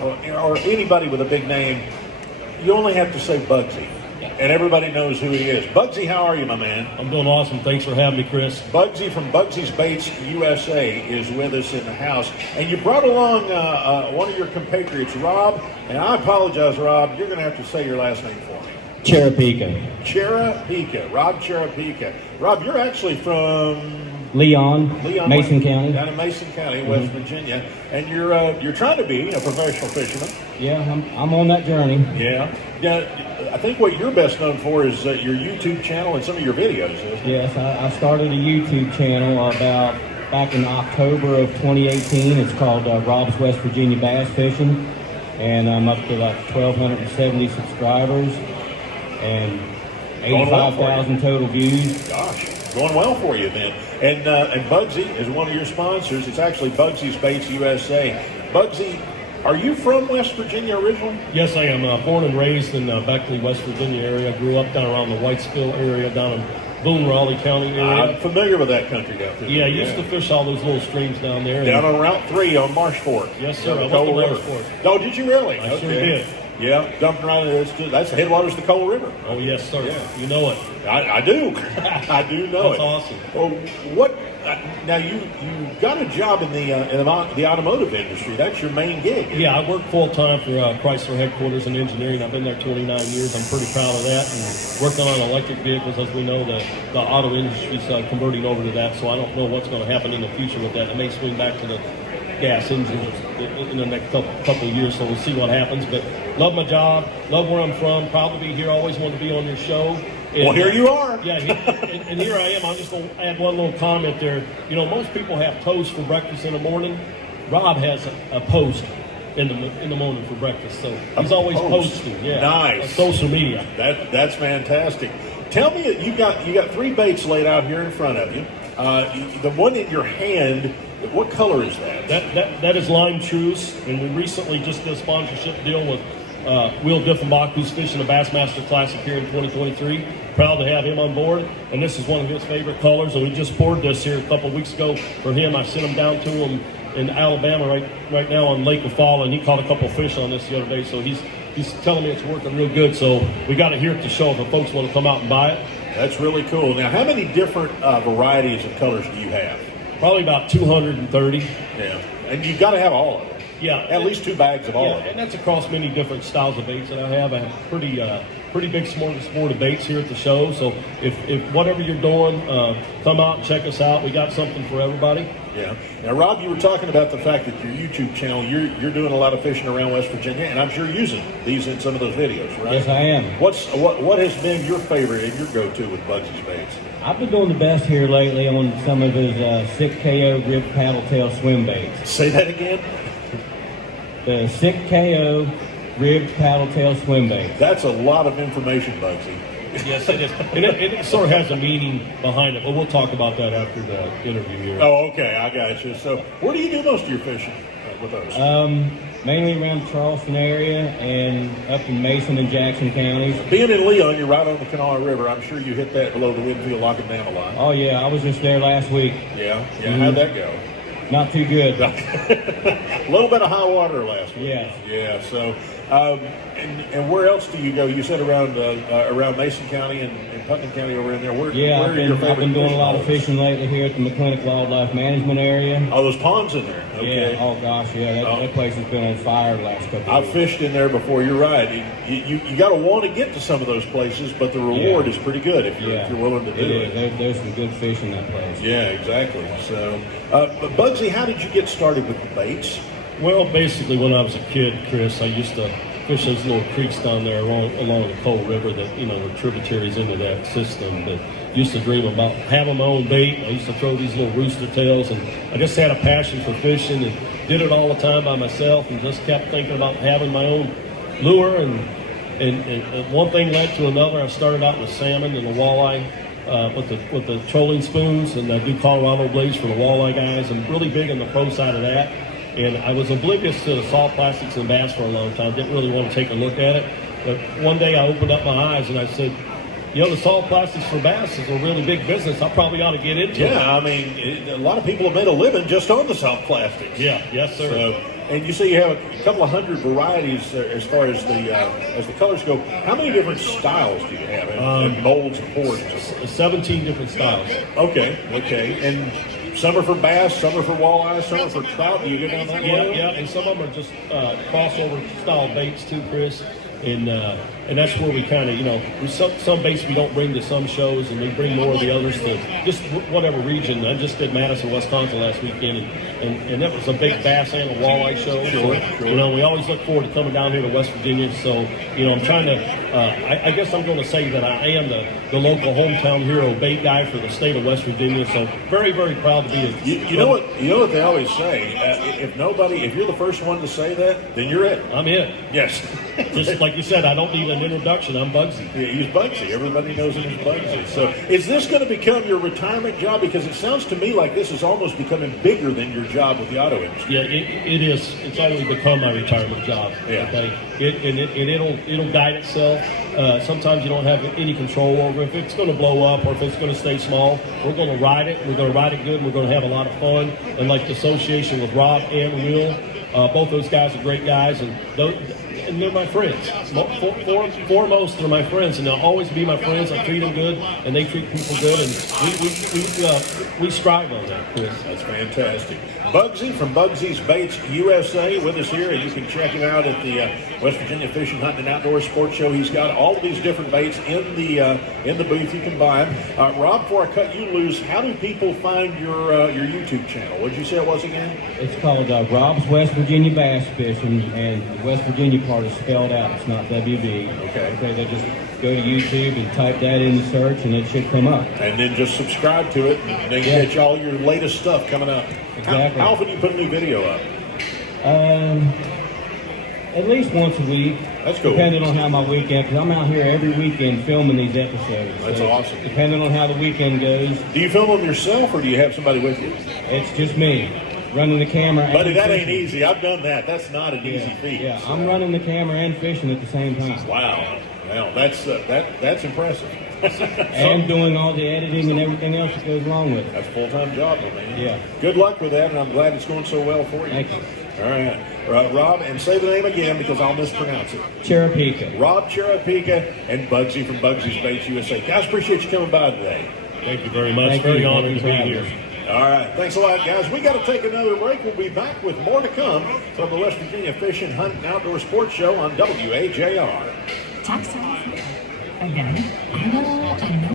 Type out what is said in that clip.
or anybody with a big name, you only have to say Bugsy, and everybody knows who he is. Bugsy, how are you, my man? I'm doing awesome. Thanks for having me, Chris. Bugsy from Bugsy's Baits USA is with us in the house, and you brought along one of your compatriots, Rob. And I apologize, Rob. You're going to have to say your last name for me. Cherapika. Rob Cherapika. Rob, you're actually from Leon, Mason County. Down in Mason County, West Virginia, and you're trying to be a professional fisherman. Yeah, I'm on that journey. Yeah. I think what you're best known for is your YouTube channel and some of your videos. Yes, I started a YouTube channel back in October of 2018. It's called Rob's West Virginia Bass Fishing, and I'm up to like 1,270 subscribers and 85,000 total views. Gosh, going well for you then. And Bugsy is one of your sponsors. It's actually Bugsy's Baits USA. Bugsy, are you from West Virginia originally? Yes, I am. Born and raised in Beckley, West Virginia area. Grew up down around the Whitesville area, down in Boone, Raleigh County area. I'm familiar with that country down there. Yeah, I used to fish all those little streams down there. Down on Route 3 on Marsh Fork. Yes, sir. The I went Coal to River. Marsh Fork. Oh, did you really? I sure did. Yeah, dumping around. That's the headwaters of the Coal River. Oh, yes, sir. Yeah. You know it. I do. I do know That's it. awesome. Well, what? Now you got a job in the automotive industry. That's your main gig. Yeah, I work full time for Chrysler headquarters in engineering. I've been there 29 years. I'm pretty proud of that. And working on electric vehicles, as we know, the auto industry is converting over to that. So I don't know what's going to happen in the future with that. It may swing back to the gas engines in the next couple of years. So we'll see what happens. But love my job. Love where I'm from. Proud to be here. Always want to be on your show. And, well, here you are. Yeah, and here I am. I'm just going to add one little comment there. You know, most people have toast for breakfast in the morning. Rob has a post in the morning for breakfast, so he's always posting. Yeah, nice. On social media. That's fantastic. Tell me, you got 3 baits laid out here in front of you. The one in your hand, what color is that? That is lime truce, and we recently just did a sponsorship deal with Will Diffenbach, who's fishing the Bassmaster Classic here in 2023. Proud to have him on board, and this is one of his favorite colors. And we just poured this here a couple of weeks ago for him. I sent him down to him in Alabama right now on Lake Eufaula, and he caught a couple of fish on this the other day. So he's telling me it's working real good. So we got it here at the show if folks want to come out and buy it. That's really cool. Now, how many different varieties of colors do you have? Probably about 230. Yeah, and you've got to have all of them. Yeah, at least 2 bags of all of them. And that's across many different styles of baits that I have. I have pretty big smorgasbord of baits here at the show. So if whatever you're doing, come out and check us out. We got something for everybody. Yeah. Now, Rob, you were talking about the fact that your YouTube channel, you're doing a lot of fishing around West Virginia, and I'm sure using these in some of those videos, right? Yes, I am. What has been your favorite and your go-to with Bugsy's baits? I've been doing the best here lately on some of his 6KO rib paddle tail swim baits. Say that again. The 6KO rib paddle tail swim baits. That's a lot of information, Bugsy. Yes, it is. And it sort of has a meaning behind it, but we'll talk about that after the interview here. Oh, okay, I got you. So where do you do most of your fishing with those? Mainly around the Charleston area and up in Mason and Jackson counties. Being in Leon, you're right on the Kanawha River. I'm sure you hit that below the Winfield Lock and Dam a lot. Oh, yeah, I was just there last week. Yeah. How'd that go? Not too good. A little bit of high water last week. Yes. Yeah. So, and where else do you go? You said around Mason County and Putnam County over in there. Where are your favorite I've been doing a lot of holes? fishing lately here at the McClintock Wildlife Management area. Oh, those ponds in there. Okay. Yeah. Oh gosh, yeah. That place has been on fire the last couple of I've years. fished in there before. You're right. You got to want to get to some of those places, but the reward is pretty good if you're willing to do it. There's some good fish in that place. Yeah, exactly. So, but Bugsy, how did you get started with the baits? Well, basically, when I was a kid, Chris, I used to fish those little creeks down there along the Coal River that, were tributaries into that system. But used to dream about having my own bait. I used to throw these little rooster tails, and I just had a passion for fishing and did it all the time by myself and just kept thinking about having my own lure. And one thing led to another. I started out with salmon and the walleye with the trolling spoons, and I do Colorado blades for the walleye guys. I'm really big on the pro side of that. And I was oblivious to the salt plastics and bass for a long time. Didn't really want to take a look at it. But one day I opened up my eyes and I said, the salt plastics for bass is a really big business. I probably ought to get into it. Yeah, I mean, a lot of people have made a living just on the salt plastics. Yeah, yes, sir. And you say you have a couple of hundred varieties as far as the colors go. How many different styles do you have? And molds and pours and so forth? 17 different styles. Okay. And some are for bass, some are for walleye, some are for trout. Do you go down that road? Yeah, and some of them are just crossover style baits too, Chris. And that's where we kind of, some baits we don't bring to some shows, and we bring more of the others to just whatever region. I just did Madison, Wisconsin last weekend, and that was a big bass and a walleye show. Sure. We always look forward to coming down here to West Virginia. So, I'm trying to, I guess I'm going to say that I am the local hometown hero bait guy for the state of West Virginia. So very, very proud to be a. You know what they always say? If you're the first one to say that, then you're it. I'm it. Yes. Just like you said, I don't need an introduction. I'm Bugsy. Yeah, he's Bugsy. Everybody knows him as Bugsy. So is this going to become your retirement job? Because it sounds to me like this is almost becoming bigger than your job with the auto industry. Yeah, it is. It's already become my retirement job. Yeah. Okay? It'll guide itself. Sometimes you don't have any control over if it's going to blow up or if it's going to stay small. We're going to ride it. We're going to ride it good. And we're going to have a lot of fun. And like the association with Rob and Will, both those guys are great guys, and they're my friends. Foremost, they're my friends, and they'll always be my friends. I treat them good, and they treat people good, and we strive on that, Chris. That's fantastic. Bugsy from Bugsy's Baits USA with us here, and you can check him out at the West Virginia Fishing, Hunting, and Outdoor Sports Show. He's got all of these different baits in the booth. You can buy them. Rob, before I cut you loose, how do people find your YouTube channel? What did you say it was again? It's called Rob's West Virginia Bass Fishing, and the West Virginia part is spelled out. It's not WB. Okay. They just go to YouTube and type that in the search, and it should come up. And then just subscribe to it, and then catch all your latest stuff coming up. Exactly. How often do you put a new video up? At least once a week. That's cool. Depending on how my weekend, because I'm out here every weekend filming these episodes. That's awesome. Depending on how the weekend goes. Do you film them yourself, or do you have somebody with you? It's just me running the camera. Buddy, and that fishing. ain't easy. I've done that. That's not an easy feat. Yeah, So. I'm running the camera and fishing at the same time. Wow. Well, that's impressive. And doing all the editing and everything else that goes along with it. That's a full-time job, man. Yeah. Good luck with that, and I'm glad it's going so well for you. Thank you. All right. Rob, and say the name again because I'll mispronounce it. Cherapika. Rob Cherapika and Bugsy from Bugsy's Baits USA. Guys, appreciate you coming by today. Thank you very much. Thank Very you. honored Thank to you be for here. having us. All right. Thanks a lot, guys. We got to take another break. We'll be back with more to come from the West Virginia Fishing, Hunting, Outdoor Sports Show on WAJR. Tax again.